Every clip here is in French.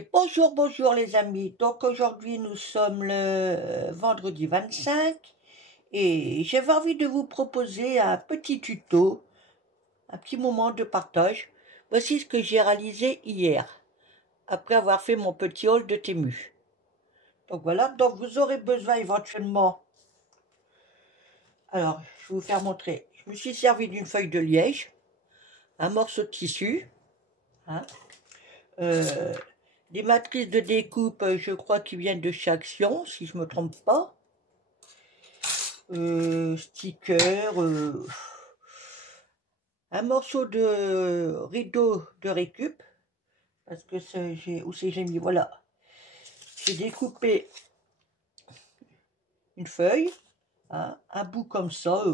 Allez, bonjour, bonjour les amis. Donc aujourd'hui nous sommes le vendredi 25 et j'avais envie de vous proposer un petit tuto, un petit moment de partage. Voici ce que j'ai réalisé hier, après avoir fait mon petit haul de Temu. Donc voilà, donc vous aurez besoin éventuellement, alors je vais vous faire montrer. Je me suis servi d'une feuille de liège, un morceau de tissu, hein, des matrices de découpe, je crois qu'ils viennent de chez Action, si je ne me trompe pas. Sticker, un morceau de rideau de récup, parce que j'ai mis, voilà, j'ai découpé une feuille, hein, un bout comme ça,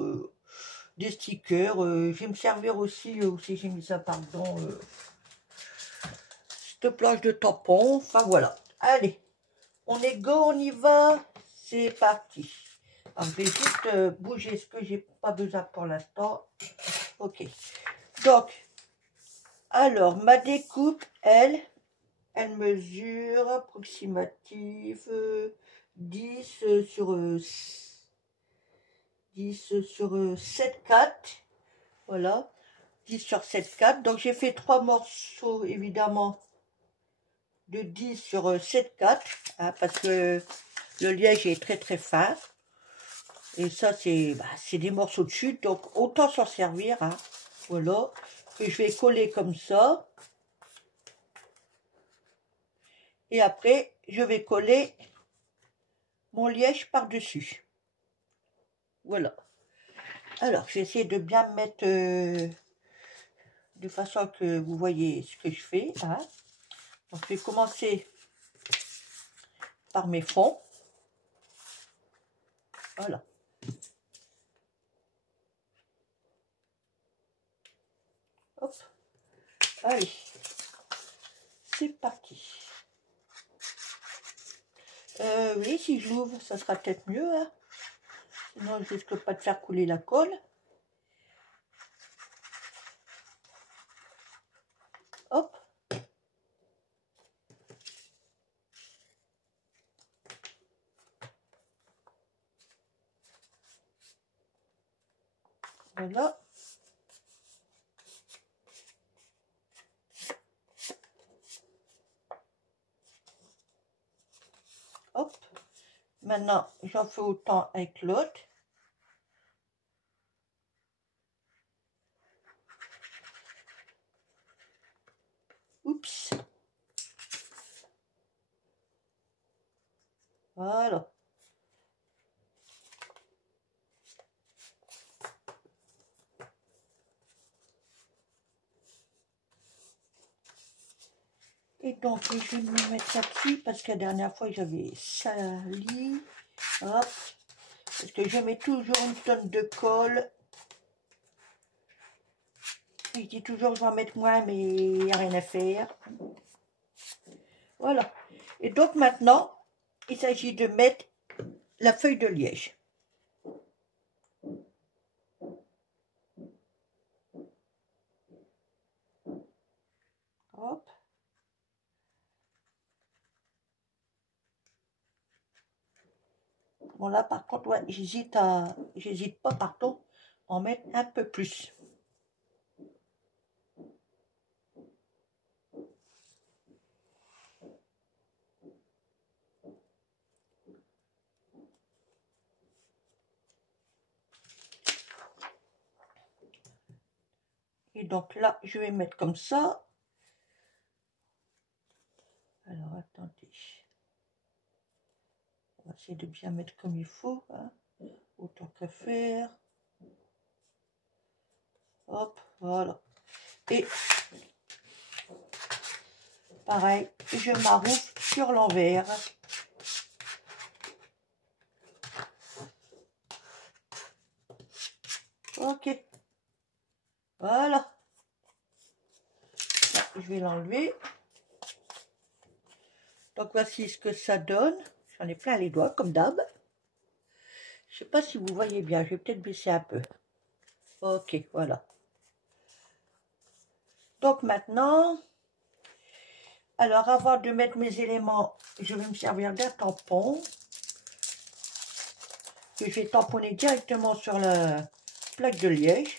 des stickers, je vais me servir aussi, j'ai mis ça, pardon, cette planche de tampon, enfin voilà. Allez, on est go, on y va, c'est parti. Alors, je vais juste bouger ce que j'ai pas besoin pour l'instant. Ok. Donc, alors, ma découpe, elle mesure approximative 10 sur 10 sur 7,4. Voilà, 10 sur 7,4. Donc, j'ai fait 3 morceaux, évidemment, de 10 sur 7,4, hein, parce que le liège est très très fin. Et ça, c'est des morceaux de chute, donc autant s'en servir, hein. Voilà, que je vais coller comme ça. Et après, je vais coller mon liège par-dessus. Voilà. Alors, je vais essayer de bien mettre de façon que vous voyez ce que je fais, hein. Donc, je vais commencer par mes fonds. Voilà. Hop. Allez. C'est parti. Oui, si je l'ouvre, ça sera peut-être mieux, hein. Sinon, je risque pas de faire couler la colle. Hop. Voilà. Hop. Maintenant, j'en fais autant avec l'autre. Oups. Voilà. Et donc, je vais me mettre ça dessus parce que la dernière fois, j'avais sali. Hop. Parce que je mets toujours une tonne de colle. Je dis toujours que je vais en mettre moins, mais il n'y a rien à faire. Voilà. Et donc maintenant, il s'agit de mettre la feuille de liège. Hop. Bon là par contre, ouais, j'hésite pas, pardon, en mettre un peu plus. Et donc là, je vais mettre comme ça. Alors attendez. On va essayer de bien mettre comme il faut, hein. Autant qu'à faire. Hop, voilà. Et pareil, je m'arrouve sur l'envers. Ok. Voilà. Là, je vais l'enlever. Donc voici ce que ça donne. J'en ai plein les doigts, comme d'hab. Je sais pas si vous voyez bien. Je vais peut-être baisser un peu. Ok, voilà. Donc maintenant, Alors, avant de mettre mes éléments, je vais me servir d'un tampon que je vais tamponner directement sur la plaque de liège.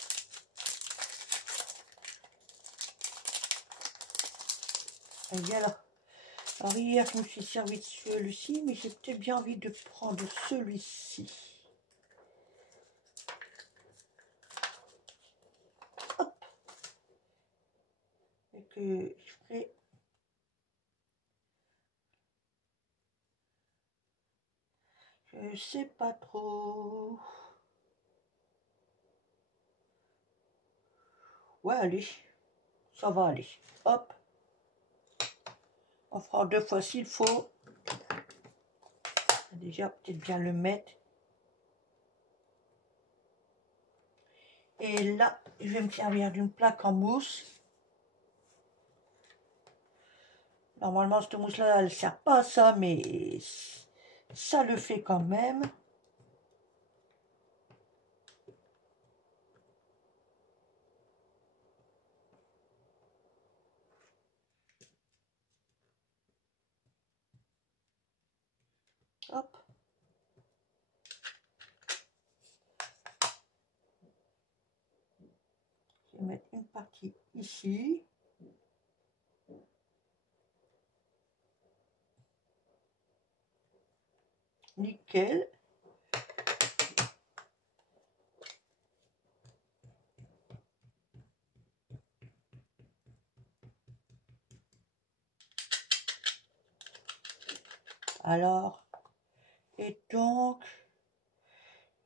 Et bien alors, hier, je me suis servi de celui-ci, mais j'ai peut-être bien envie de prendre celui-ci. Hop. Et que je ferai... Je sais pas trop. Ouais, allez. Ça va aller. Hop. On fera 2 fois s'il faut. Déjà, peut-être bien le mettre. Et là, je vais me servir d'une plaque en mousse. Normalement, cette mousse-là, elle ne sert pas à ça, mais ça le fait quand même. Hop. Je vais mettre une partie ici. Nickel. Alors, et donc,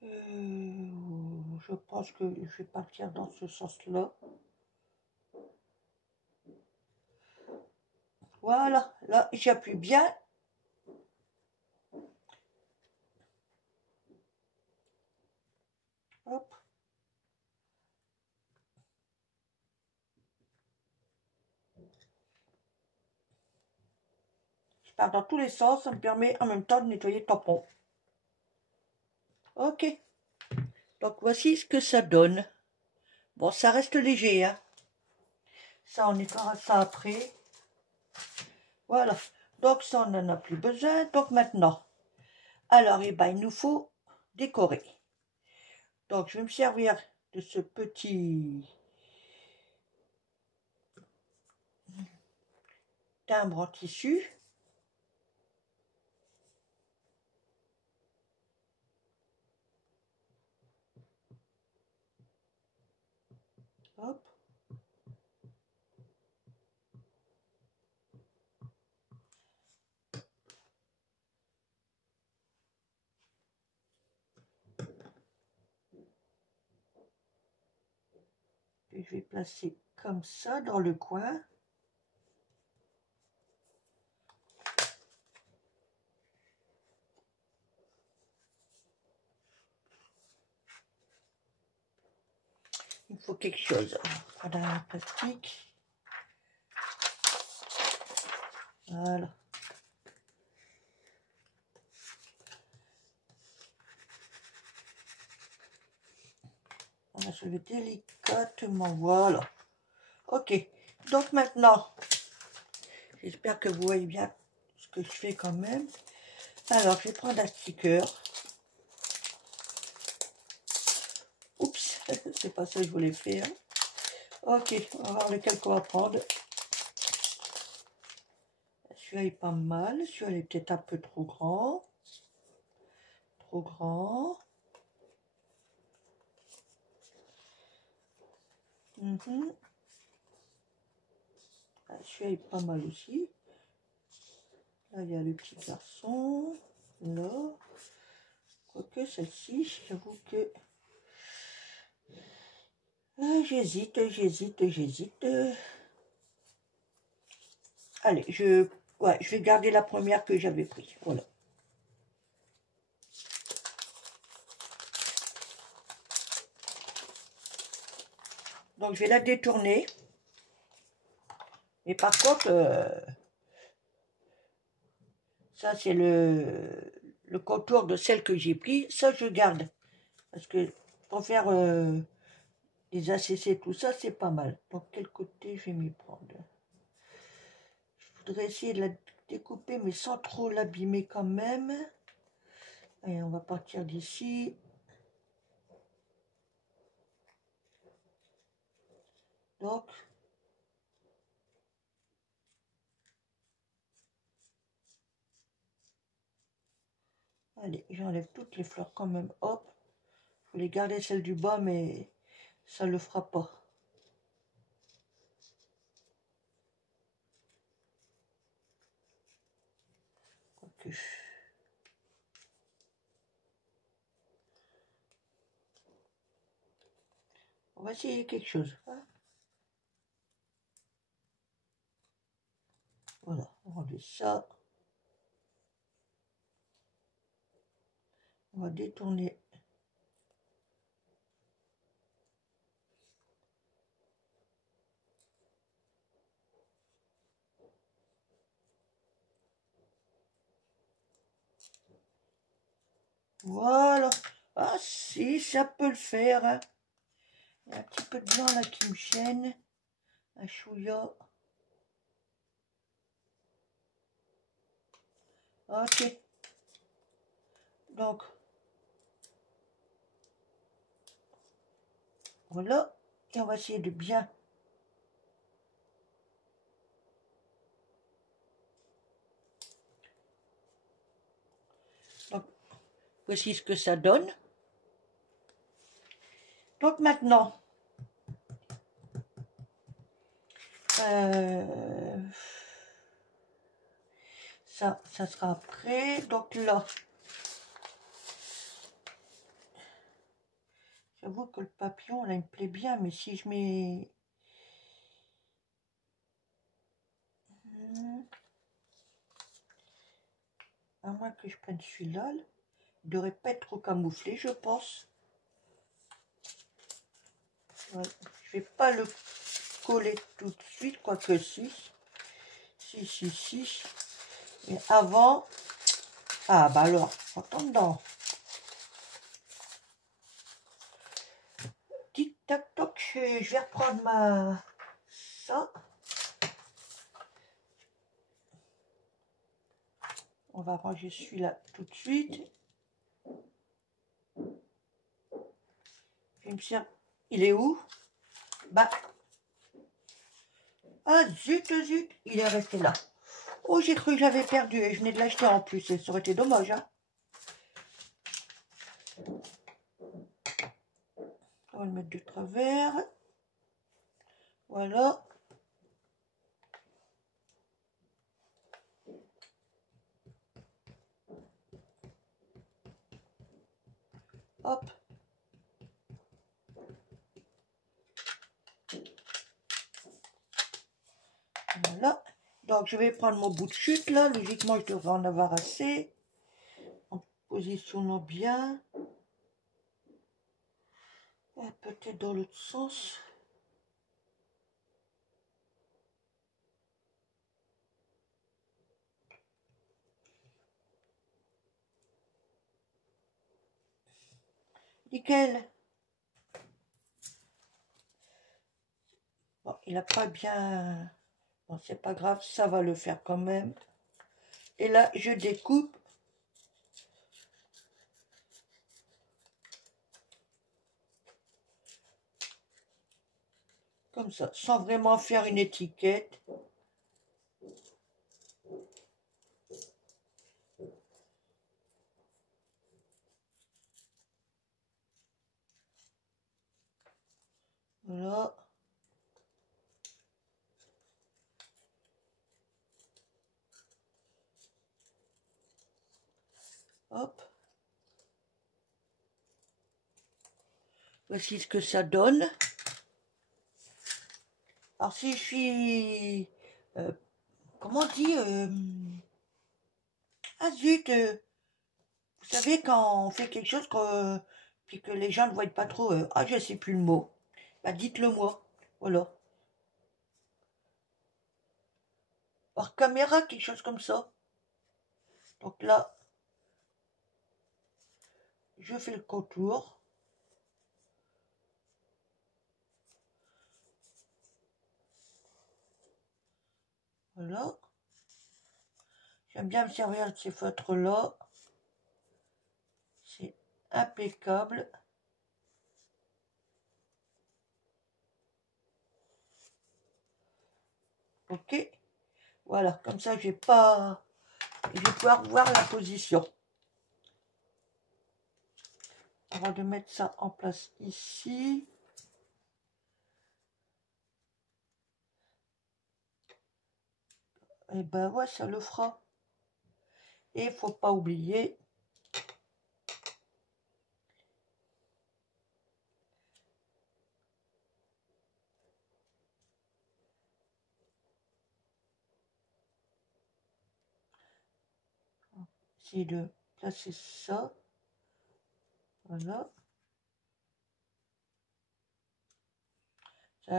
je pense que je vais partir dans ce sens-là. Voilà, là, j'appuie bien. Hop. Je pars dans tous les sens, ça me permet en même temps de nettoyer le tampon. Ok, donc voici ce que ça donne. Bon, ça reste léger, hein. Ça, on nettoiera ça après. Voilà, donc ça, on n'en a plus besoin. Donc maintenant, alors, eh ben, il nous faut décorer. Donc, je vais me servir de ce petit timbre en tissu. Hop. Et je vais placer comme ça dans le coin. Il faut quelque chose. Voilà un plastique. Voilà. On va soulever délicatement. Voilà. Ok. Donc maintenant, j'espère que vous voyez bien ce que je fais quand même. Alors, je vais prendre un sticker. Oups, c'est pas ça que je voulais faire. Ok, on va voir lequel qu'on va prendre. Celui-là est pas mal. Celui-là est peut-être un peu trop grand. Trop grand. Celui-là est pas mal aussi. Là, il y a le petit garçon. Là. Quoique celle-ci, j'avoue que... j'hésite. Allez, je vais garder la première que j'avais prise. Voilà. Donc, je vais la détourner. Et par contre, ça, c'est le contour de celle que j'ai pris. Ça, je garde. Parce que pour faire les ACC, tout ça, c'est pas mal. Donc, quel côté je vais m'y prendre? voudrais essayer de la découper, mais sans trop l'abîmer quand même. Allez, on va partir d'ici. Donc, allez, j'enlève toutes les fleurs quand même. Hop, je voulais garder celle du bas, mais ça le fera pas. Quoique. On va essayer quelque chose. Hein. Voilà, on va enlever ça. On va détourner. Voilà. Ah si, ça peut le faire. Hein. Il y a un petit peu de blanc là qui me gêne. Un chouïa. Ok. Donc, voilà. Et on va essayer de bien. Donc, voici ce que ça donne. Donc maintenant, ça sera après. Donc là, j'avoue que le papillon, là, il me plaît bien, mais si je mets... À moins que je prenne celui-là, il ne devrait pas être trop camouflé, je pense. Ouais. Je vais pas le coller tout de suite, quoique si. Si. Mais avant... Ah, bah alors, entends dedans. Tic tac toc, je vais reprendre ça. On va ranger celui-là tout de suite. Je vais me servir. Il est où? Bah. Ah zut, il est resté là. Oh, j'ai cru que j'avais perdu et je venais de l'acheter en plus. Ça aurait été dommage, hein. On va le mettre de travers. Voilà. Hop. Voilà. Donc, je vais prendre mon bout de chute, là. Logiquement, je devrais en avoir assez. En positionnant bien. Peut-être dans l'autre sens. Nickel. Bon, il n'a pas bien... Bon, c'est pas grave, ça va le faire quand même. Et là, je découpe. Comme ça, sans vraiment faire une étiquette. Voilà. Hop. Voici ce que ça donne. Alors si je suis... comment on dit ah zut vous savez quand on fait quelque chose puis que les gens ne voient pas trop... ah je sais plus le mot. Bah dites-le moi. Voilà. Par caméra, quelque chose comme ça. Donc là, je fais le contour. Voilà. J'aime bien me servir de ces feutres-là. C'est impeccable. Ok. Voilà, comme ça, je vais pouvoir voir la position. Avant de mettre ça en place ici. Et ben ouais, ça le fera. Et il faut pas oublier essayer de placer ça. Voilà.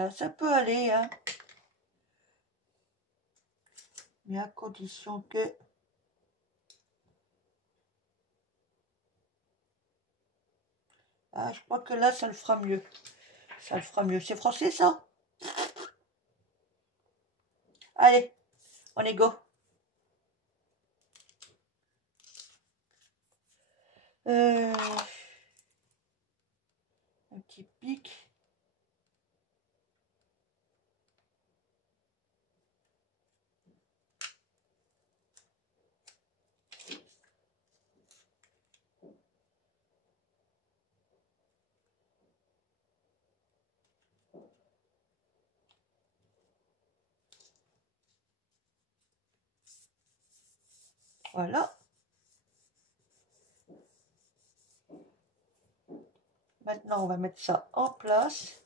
Ça peut aller, hein. Mais à condition que... Ah, je crois que là, ça le fera mieux. Ça le fera mieux. C'est français, ça? Allez, on est go. Un petit pic. Voilà. Maintenant, on va mettre ça en place.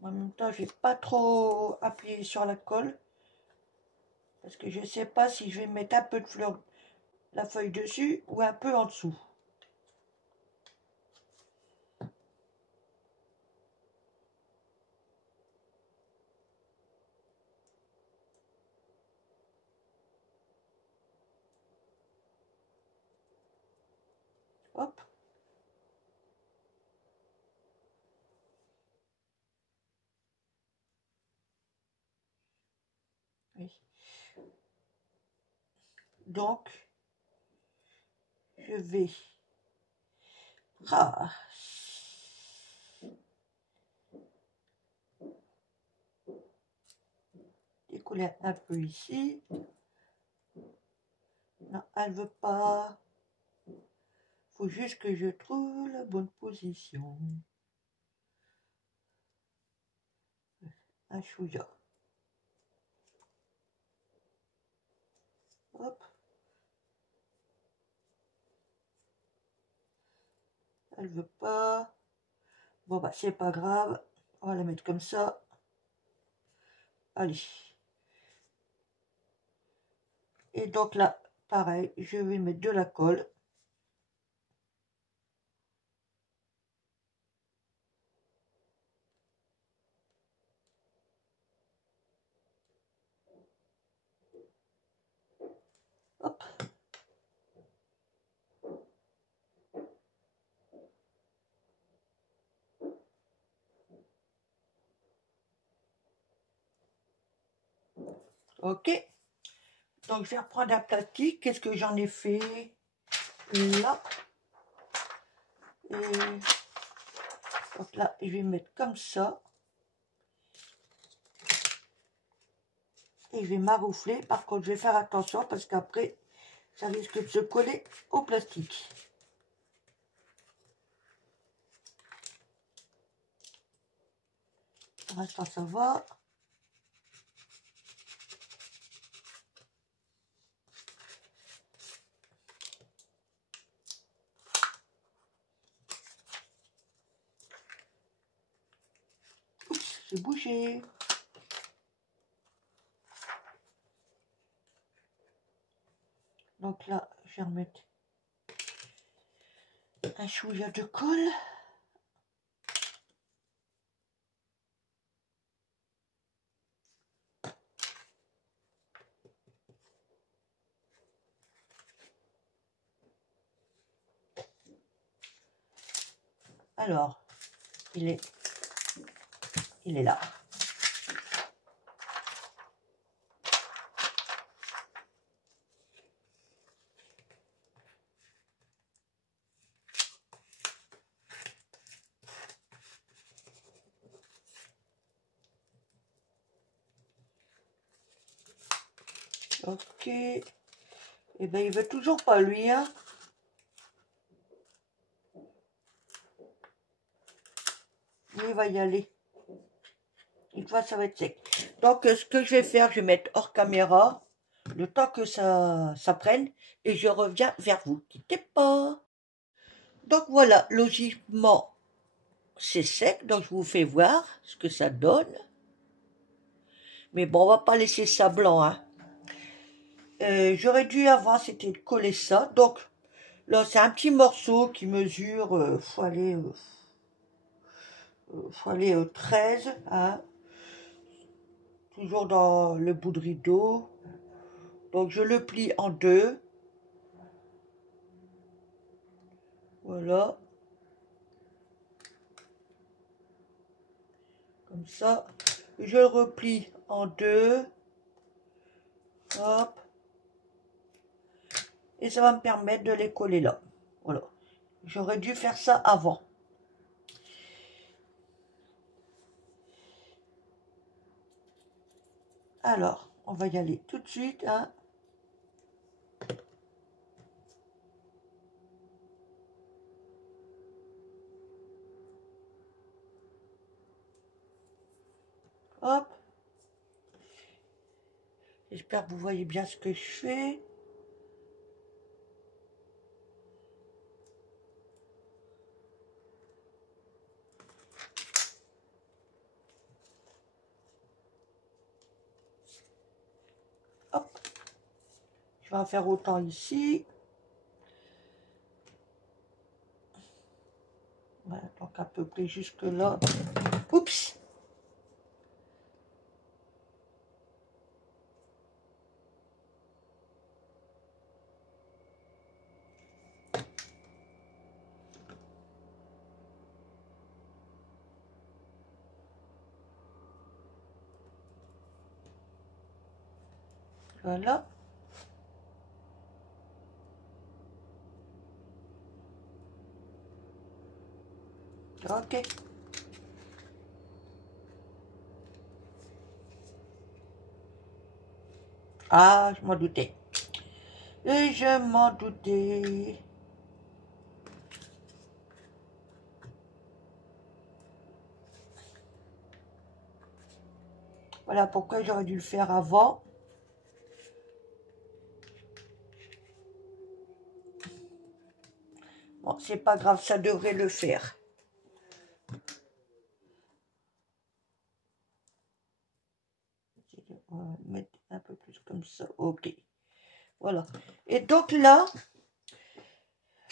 En même temps, je vais pas trop appuyer sur la colle. Parce que je ne sais pas si je vais mettre un peu de fleur, la feuille dessus ou un peu en dessous. Hop. Oui. Donc, je vais décoller un peu ici. Non, elle veut pas. Faut juste que je trouve la bonne position. Un chouïa. Hop. Elle veut pas. Bon bah c'est pas grave. On va la mettre comme ça. Allez. Et donc là, pareil, je vais mettre de la colle. Hop. Ok. Donc je vais reprendre un plastique. Qu'est-ce que j'en ai fait là? Et donc là, je vais mettre comme ça. Et je vais maroufler. Par contre, je vais faire attention parce qu'après, ça risque de se coller au plastique. Pour l'instant, ça va. Oups, c'est bougé. Donc là, je vais remettre un chouïa de colle. Alors, il est là. Ok. Eh ben, il veut toujours pas, lui, hein. Il va y aller. Une fois, ça va être sec. Donc, ce que je vais faire, je vais mettre hors caméra, le temps que ça prenne, et je reviens vers vous. Quittez pas. Donc, voilà, logiquement, c'est sec, donc je vous fais voir ce que ça donne. Mais bon, on va pas laisser ça blanc, hein. J'aurais dû avant, c'était de coller ça. Donc, là, c'est un petit morceau qui mesure, faut aller 13, hein. Toujours dans le bout de rideau. Donc, je le plie en deux. Voilà. Comme ça. Je le replie en deux. Hop. Et ça va me permettre de les coller là. Voilà. J'aurais dû faire ça avant. Alors, on va y aller tout de suite, hein. Hop. J'espère que vous voyez bien ce que je fais. Hop. Je vais en faire autant ici. Voilà, donc à peu près jusque là. Oups. Voilà. Ok. Ah, je m'en doutais. Et je m'en doutais. Voilà pourquoi j'aurais dû le faire avant. Bon, c'est pas grave, ça devrait le faire. On va mettre un peu plus comme ça. Ok. Voilà. Et donc là,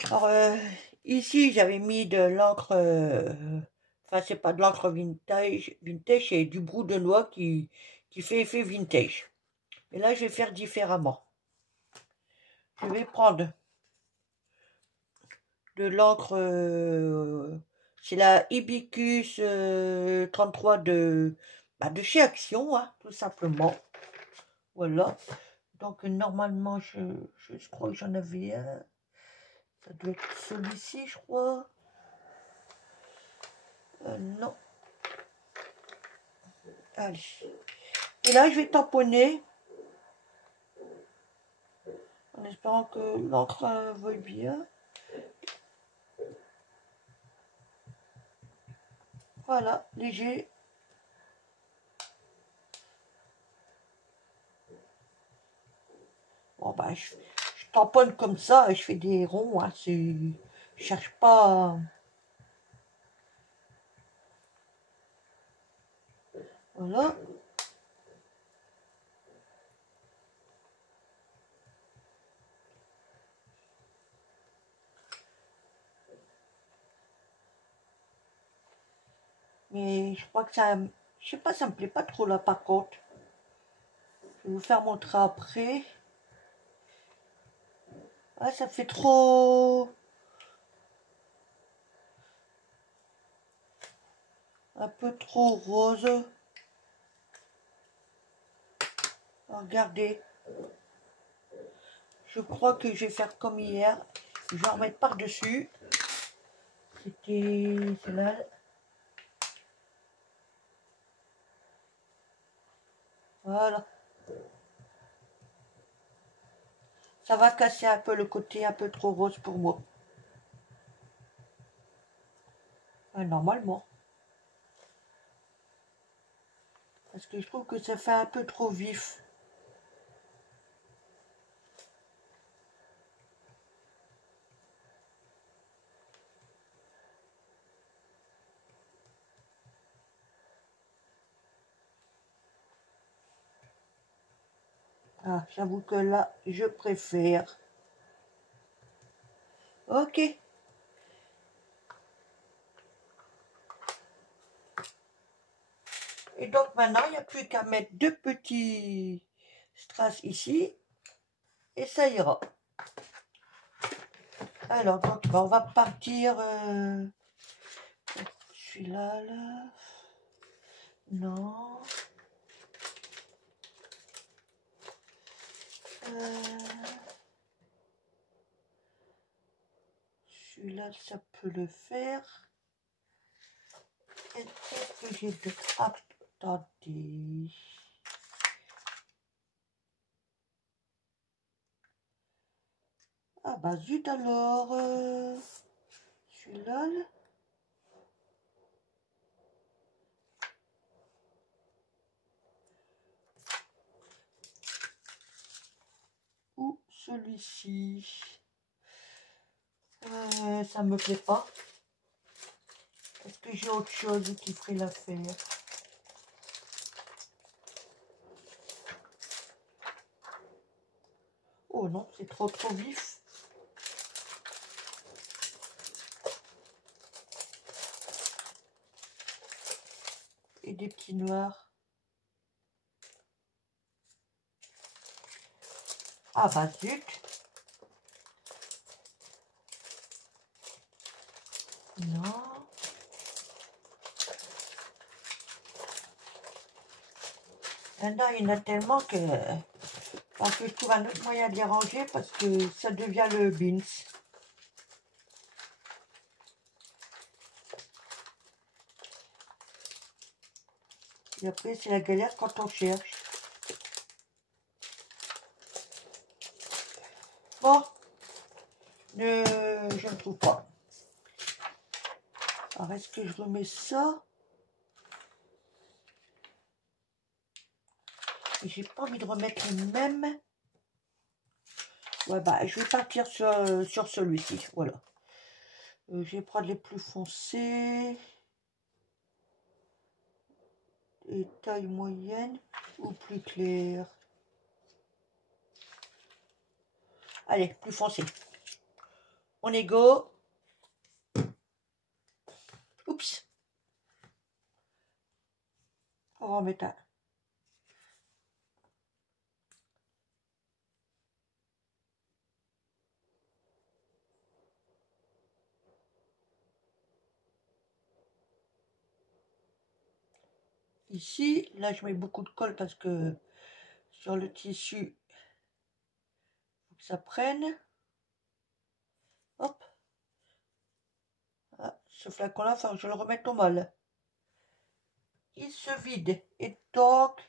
alors, ici j'avais mis de l'encre, enfin c'est pas de l'encre vintage, c'est du brou de noix qui fait effet vintage. Et là je vais faire différemment. Je vais prendre de l'encre, c'est la Hibiscus 33 de chez Action, hein, tout simplement. Voilà. Donc normalement je crois que j'en avais un. Ça doit être celui-ci, je crois. Non. Allez. Et là, je vais tamponner. En espérant que l'encre veuille bien. Voilà, léger. Bon, bah, je tamponne comme ça et je fais des ronds. Hein, je cherche pas. Voilà. Mais je crois que ça. Je sais pas, ça me plaît pas trop là par contre. Je vais vous faire montrer après. Ah, ça fait trop. Un peu trop rose. Regardez. Je crois que je vais faire comme hier. Je vais en remettre par-dessus. C'était celle-là. Voilà. Ça va casser un peu le côté un peu trop rose pour moi. Normalement. Parce que je trouve que ça fait un peu trop vif. Ah, j'avoue que là, je préfère. Ok. Et donc maintenant, il n'y a plus qu'à mettre deux petits strass ici. Et ça ira. Alors, donc, on va partir... celui-là, là. Non. Celui-là, ça peut le faire. Et qu'est-ce que j'ai de... Attendez. Ah bah zut alors. Celui-là, là. Ou celui-ci. Ça me plaît pas. Est-ce que j'ai autre chose qui ferait l'affaire? Oh non, c'est trop vif. Et des petits noirs. Ah bah zut. Non. Maintenant, il y en a tellement que... je trouve un autre moyen de les ranger parce que ça devient le beans. Et après, c'est la galère quand on cherche. Bon, je ne trouve pas. Alors, est-ce que je remets ça? J'ai pas envie de remettre les mêmes. Ouais, bah, je vais partir sur celui-ci. Voilà. Je vais prendre les plus foncés. Et taille moyenne ou plus clair. Allez, plus foncé. On est go. Oups. On va en mettre un. Ici, là je mets beaucoup de colle parce que sur le tissu, il faut que ça prenne. Hop. Ah, ce flacon là, enfin, je le remette au mal. Il se vide. Et donc,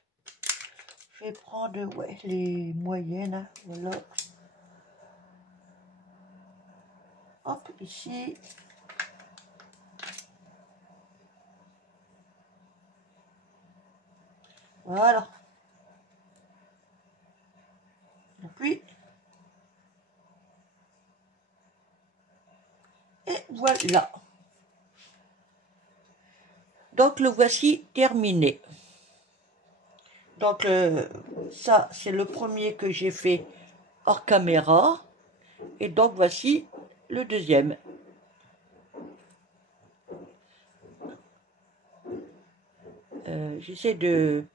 je vais prendre ouais, les moyennes. Hein, voilà. Hop, ici. Voilà. Et puis, et voilà. Donc, le voici terminé. Donc, ça, c'est le premier que j'ai fait hors caméra. Et donc, voici le deuxième. J'essaie de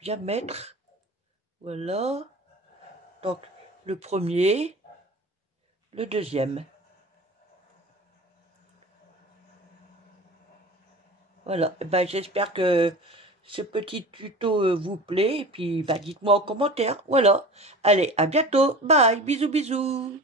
bien mettre. Voilà. Donc, le premier, le deuxième. Voilà. Ben, j'espère que ce petit tuto vous plaît. Et puis, ben, dites-moi en commentaire. Voilà. Allez, à bientôt. Bye. Bisous, bisous.